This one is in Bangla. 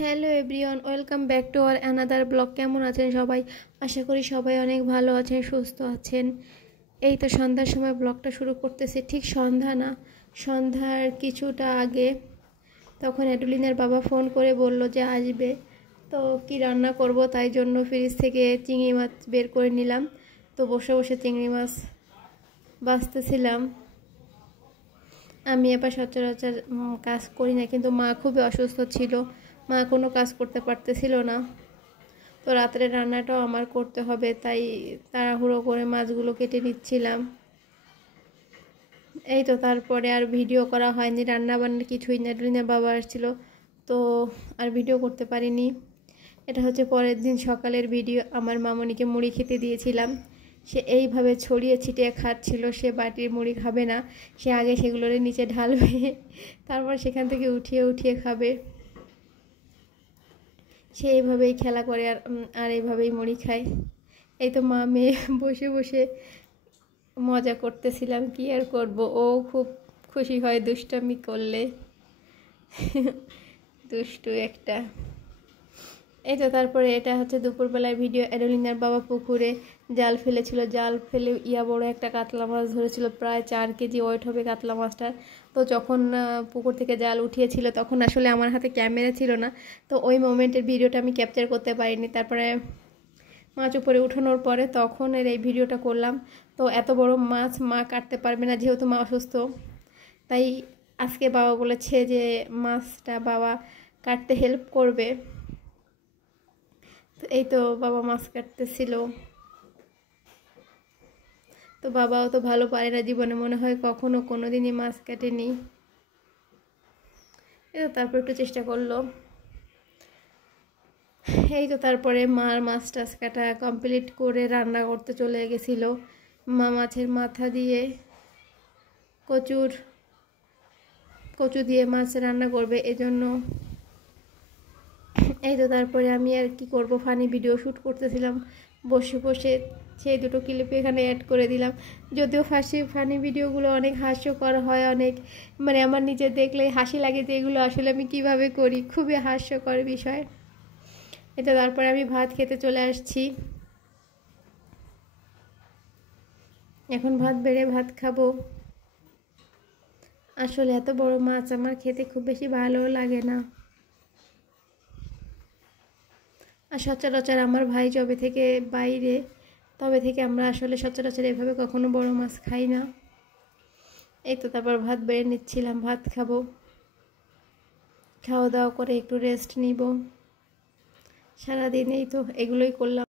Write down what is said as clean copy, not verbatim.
Hello everyone, welcome back to our another blog. কেমন আছেন সবাই? আশা করি সবাই অনেক ভালো আছেন, সুস্থ আছেন। এই তো সন্ধ্যার সময় ব্লগটা শুরু করতেছি। ঠিক সন্ধ্যা না, সন্ধ্যার কিছুটা আগে তখন অ্যাডুলিনের বাবা ফোন করে বলল যে আসবে। তো কি রান্না করব, তাই জন্য ফ্রিজ থেকে চিংড়ি মাছ বের করে নিলাম। তো বসে বসে চিংড়ি মাছ বাছতেছিলাম। আমি এবার সচরাচর কাজ করি না, কিন্তু মা খুবই অসুস্থ ছিল, মা কোনো কাজ করতে পারতেছিল না। তো রাত্রে রান্নাটাও আমার করতে হবে, তাই তাড়াহুড়ো করে মাছগুলো কেটে নিচ্ছিলাম। এই তো তারপরে আর ভিডিও করা হয়নি, রান্না বান্না কিছুই না। ডুলিনের বাবা আসছিল, তো আর ভিডিও করতে পারিনি। এটা হচ্ছে পরের দিন সকালের ভিডিও। আমার মামনিকে মুড়ি খেতে দিয়েছিলাম। সে এইভাবে ছড়িয়ে ছিটিয়ে খাচ্ছিল। সে বাটির মুড়ি খাবে না, সে আগে সেগুলোর নিচে ঢালবে, তারপর সেখান থেকে উঠিয়ে উঠিয়ে খাবে। সে এইভাবেই খেলা করে আর এইভাবেই মুড়ি খায়। এই তো মা মেয়ে বসে বসে মজা করতেছিলাম, কি আর করব। ও খুব খুশি হয় দুষ্টামি করলে, দুষ্টু একটা। এই তো তারপরে এটা হচ্ছে দুপুরবেলায় ভিডিও। অ্যাডোলিনার বাবা পুকুরে জাল ফেলেছিল, জাল ফেলে বড় একটা কাতলা মাছ ধরেছিল, প্রায় 4 কেজি ওয়েট হবে কাতলা মাছটার। তো যখন পুকুর থেকে জাল উঠিয়েছিল তখন আসলে আমার হাতে ক্যামেরা ছিল না, তো ওই মোমেন্টের ভিডিওটা আমি ক্যাপচার করতে পারিনি। তারপরে মাছ উপরে উঠানোর পরে তখন এই ভিডিওটা করলাম। তো এত বড় মাছ মা কাটতে পারবে না, যেহেতু মা অসুস্থ। তাই আজকে বাবা বলেছে যে মাছটা বাবা কাটতে হেল্প করবে। এই তো বাবা মাছ কাটতেছিল। তো বাবাও তো ভালো পারে না জীবনে, মনে হয় কখনো কোনোদিনই মাছ কাটেনি। এই তো তারপর একটু চেষ্টা করলো। এই তো তারপরে মার মাছ টাছ কাটা কমপ্লিট করে রান্না করতে চলে গেছিল। মা মাছের মাথা দিয়ে কচু দিয়ে মাছ রান্না করবে, এজন্য। এই তো তারপরে আমি আর কি করব, ফানি ভিডিও শ্যুট করতেছিলাম বসে বসে। সেই দুটো ক্লিপ এখানে অ্যাড করে দিলাম। যদিও ফানি ভিডিওগুলো অনেক হাস্যকর হয়, অনেক আমার নিজে দেখলে হাসি লাগে যে এগুলো আসলে আমি কিভাবে করি, খুবই হাস্যকর বিষয়। এটা তারপরে আমি ভাত খেতে চলে আসছি। এখন ভাত বেড়ে ভাত খাবো। আসলে এত বড় মাছ আমার খেতে খুব বেশি ভালো লাগে না। আর সচরাচর আমার ভাই যবে থেকে বাইরে, তবে থেকে আমরা আসলে সচরাচর এভাবে কখনো বড় মাছ খাই না। এই তো তারপর ভাত বেড়ে নিচ্ছিলাম, ভাত খাবো। খাওয়া দাওয়া করে একটু রেস্ট নিব। সারাদিন এই তো এগুলোই করলাম।